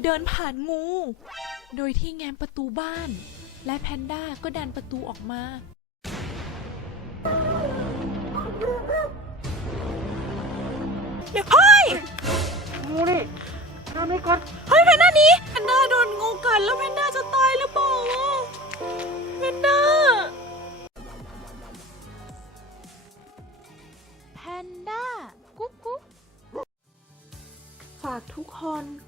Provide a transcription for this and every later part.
ยเดินผ่านงู โดยที่แง้มประตูบ้าน และแพนด้าก็ดันประตูออกมา เดี๋ยวเฮ้ย งูนี่ ทำไมก่อนเฮ้ยแพนด้านี้ แพนด้าโดนงูกัดแล้วแพนด้าจะ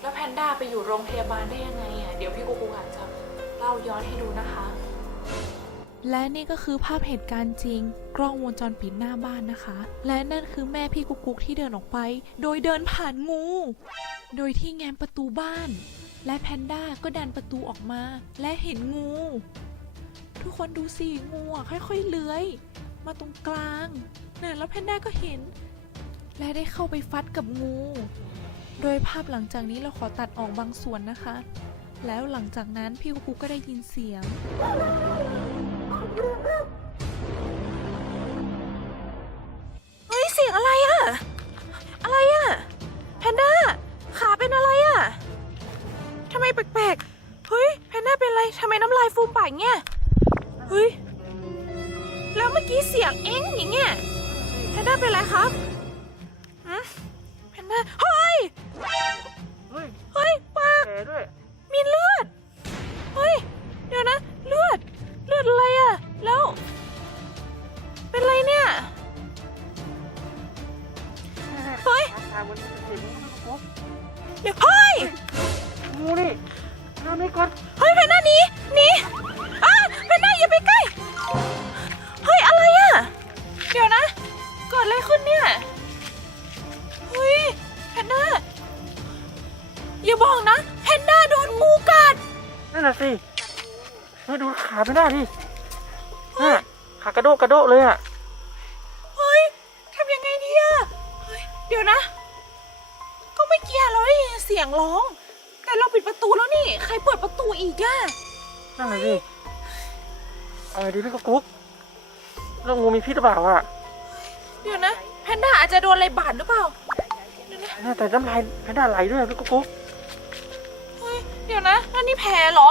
แล้วแพนด้าไปอยู่โรงพยาบาลได้ยังไงอ่ะเดี๋ยวพี่กูกูอาจจะเล่าย้อนให้ดูนะคะ และนี่ก็คือภาพเหตุการณ์จริง กล้องวงจรปิดหน้าบ้านนะคะ และนั่นคือแม่พี่กุ๊กุกที่เดินออกไป โดยเดินผ่านงู โดยที่แงมประตูบ้าน และแพนด้าก็ดันประตูออกมา และเห็นงู ทุกคนดูสิงูค่อยๆเลื้อย มาตรงกลางน่ะแล้วแพนด้าก็เห็น และได้เข้าไปฟัดกับงูดยภาพหลังจากนี้เราขอตัดออกบางส่วนนะคะ แล้วหลังจากนั้นพี่กุกก็ได้ยินเสียง เฮ้ยเสียงอะไรอะอะไรอะแพนด้าขาเป็นอะไรอะทำไมแปลกๆเฮ้ยแพนด้าเป็นอะไรทำไมน้ำลายฟูมปากเงี้ยเฮ้ยแล้วเมื่อกี้เสียงเอ็งอย่างเงี้ยแพนด้าเป็นอะไรครับอืมแพนด้าเฮ้ย Woo! ฮะขากระโดกกระโดกเลยอ่ะเฮ้ยทำยังไงดีอ่ะเดี๋ยวนะ ก็ไม่เกียร์เราได้ยินเสียงร้อง แต่เราปิดประตูแล้วนี่ใครเปิดประตูอีกอ่ะนั่นแหละดิเอาดิพี่กุ๊กเรางูมีพิษหรือเปล่าอ่ะ เดี๋ยวนะ แพนด้าอาจจะโดนอะไรบาดหรือเปล่าเนี่ยแต่น้ำลายแพนด้าไหลด้วยพี่กุ๊กเฮ้ย เดี๋ยวนะแล้วนี่แผลเหรอ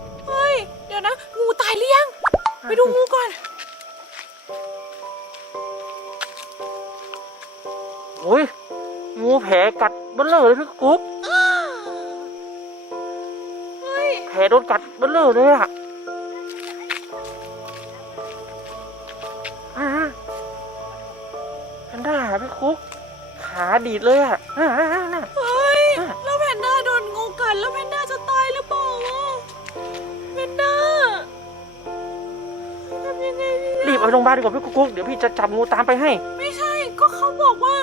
ายหรือยังไปดูงูก่อนอุ้ย งูแผลกัดเบ้นเลยทุกกุ๊บแผลโดนกัดเบ้นเลอยเลยอ่ะอันด่าพี่คุกขาดีดเลยอ่ะโรงพยาบาลดีกว่าพี่กุ๊กเดี๋ยวพี่จะจับงูตามไปให้ ไม่ใช่ ก็เขาบอกว่า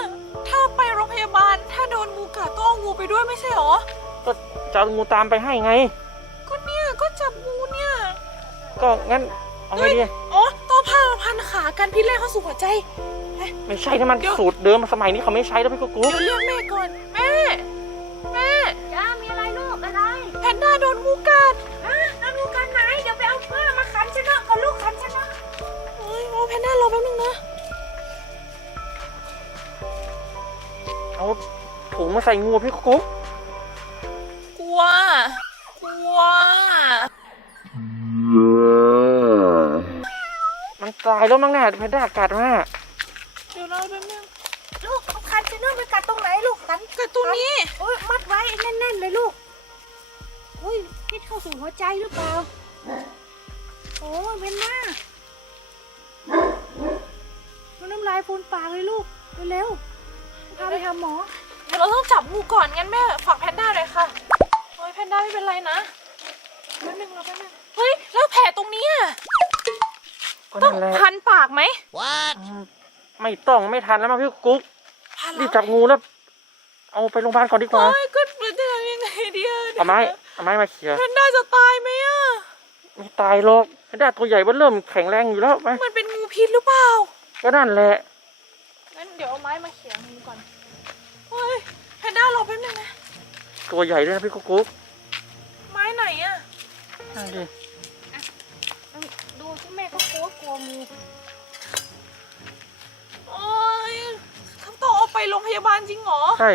ถ้าไปโรงพยาบาลถ้าโดนงูกัดต้องงูไปด้วยไม่ใช่หรอ ก็จับงูตามไปให้ไง ก็เนี่ยก็จับงูเนี่ย ก็งั้นเอาไงดีอ๋อตัวผ้าพันขากันพี่เล่เขาสู่หัวใจ ไม่ใช่ถ้ามันสูตรเดิมสมัยนี้เขาไม่ใช่แล้วพี่กุ๊กเดี๋ยวเรียกแม่ก่อนแม่แม่จ้ามีอะไรลูกอะไรแพนด้าโดนงูกัดงมาใส่งูพี่กุ๊กกลัว กลัวมันตายแล้วมั้งเนี่ยแพนด้ากัดมากเดี๋ยวรอแป๊บนึงลูกเอาคันเชนเนอร์ไปกัดตรงไหนลูกกันกัดตรงนี้โอ้ยมัดไว้แน่นๆเลยลูกอุ้ยพิษเข้าสู่หัวใจหรือเปล่า โอ้เป็นมากมันน้ำลายฟูนปากเลยลูก เร็วพาไปหาหมอเราต้องจับงูก่อนงั้นแม่ฝากแพนด้าเลยค่ะ โอ้ยแพนด้าไม่เป็นไรนะแป๊บนึงเราแป๊บนึงเฮ้ยแล้วแผลตรงนี้อ่ะต้องพันปากไหมไม่ต้องไม่ทันแล้วมาพี่กุ๊กรีบจับงูแล้ว เอาไปโรงพยาบาลก่อนดีกว่าเฮ้ยก็จะทำยังไงดีเอาไม้เอาไม้มาเขี่ย แพนด้าจะตายไหมอ่ะ ไม่ตายหรอกแพนด้าตัวใหญ่มันเริ่มแข็งแรงอยู่แล้วไหมมันเป็นงูพิษหรือเปล่า ก็นั่นแหละ งั้นเดี๋ยวเอาไม้มาเขี่ยงูก่อนเฮ้ยแพนด้าหรอแป๊บนึ่งนะตัวใหญ่ด้วยนะพี่กุ๊กไม้ไหนอ่ะดูดูที่แม่กขากลักลัวมือโอ้ยเขาต้องเอาไปโรงพยาบาลจริงเหรอ ใช่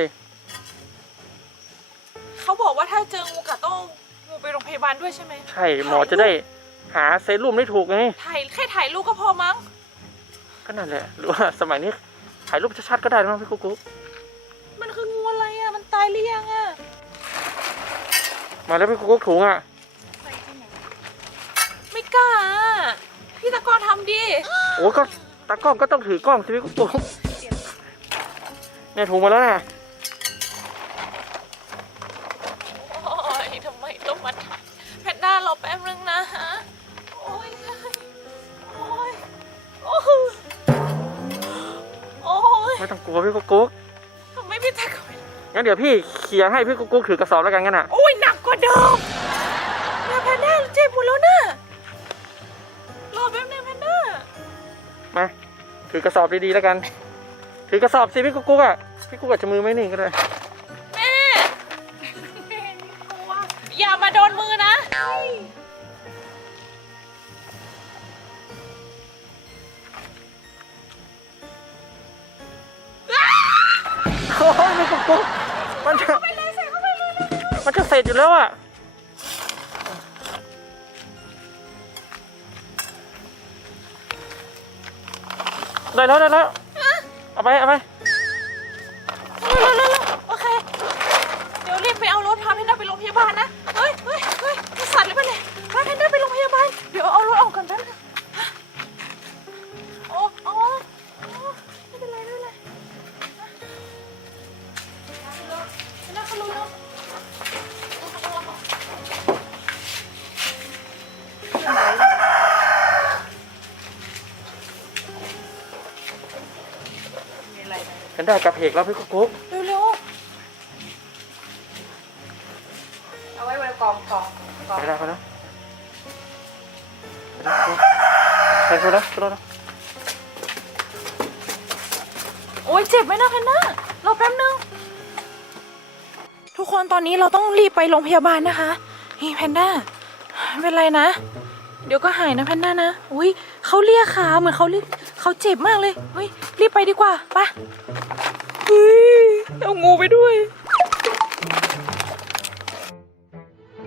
เขาบอกว่าถ้าเจองูกะต้องงูไปโรงพยาบาลด้วยใช่ไหม ใช่หมอจะได้หาเซรุ่มได้ถูกไงถ่ายแค่ถ่ายรูปก็พอมั้ง ก็นั่นแหละหรือว่าสมัยนี้ถ่ายรูปชัดๆก็ได้มั้งพี่กุ๊กายหรืยงอะมาแล้วพี่กุ๊กถุงอะไม่กล้า พี่ตะกอนทำดี โอ้ก็ตะกอนก็ต้องถือกล้องสิพี่กุ๊กเนี่ยถุงมาแล้วน่ะไม่ต้องกลัวพี่กุ๊กงั้นเดี๋ยวพี่เขียงให้พี่กุ๊กถือกระสอบแล้วกันกันฮะอุ้ยหนักกว่าเดิมนะแพนด้าเจ็บปวดแล้วเนี่ยรอแป๊บนึงแพนด้ามาถือกระสอบดีๆแล้วกัน ถือกระสอบสิพี่กุ๊กอ่ะพี่กุ๊กจะมือไม่นิ่งก็กลัว อย่ามาโดนมือนะโอ้ยไม่มันจะมันจะเสร็จอยู่แล้วอ่ะได้แล้วได้แล้วเอาไปเอาไปเร็วเร็วเร็วันได้กระเพกแล้วพี่กุ๊กเร็วๆ เอาไว้ไว้กองกองไม่ได้พอนะไปแล้วไปแล้วนะโอ้ยเจ็บไหมนะแพนน่าเราแป๊บนึงทุกคนตอนนี้เราต้องรีบไปโรงพยาบาลนะคะนี่แพนด้า เป็นไรนะเดี๋ยวก็หายนะแพนด้านะ อุ้ยเขาเรียกขาเหมือนเขาเขาเจ็บมากเลยอุ้ย รีบไปดีกว่า ไปอุ้ยเอางูไปด้วย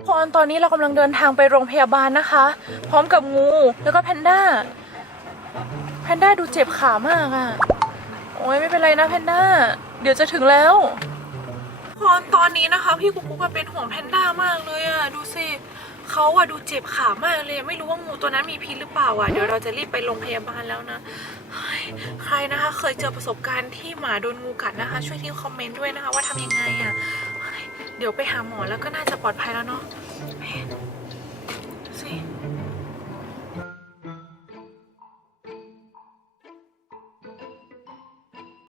พอนตอนนี้เรากําลังเดินทางไปโรงพยาบาลนะคะ พร้อมกับงู แล้วก็แพนด้า แพนด้าดูเจ็บขามากอ่ะ โอ้ยไม่เป็นไรนะแพนด้า เดี๋ยวจะถึงแล้วพอนตอนนี้นะคะพี่กุ๊กกุ๊กเป็นห่วงแพนด้ามากเลยอ่ะ ดูสิเขาอะดูเจ็บขามากเลยไม่รู้ว่างูตัวนั้นมีพิษหรือเปล่าอะเดี๋ยวเราจะรีบไปโรงพยาบาลแล้วนะใครนะคะ เคยเจอประสบการณ์ที่หมาโดนงูกัดนะคะ ช่วยทิ้งคอมเมนต์ด้วยนะคะว่าทำยังไงอะเดี๋ยวไปหาหมอแล้วก็น่าจะปลอดภัยแล้วเนาะ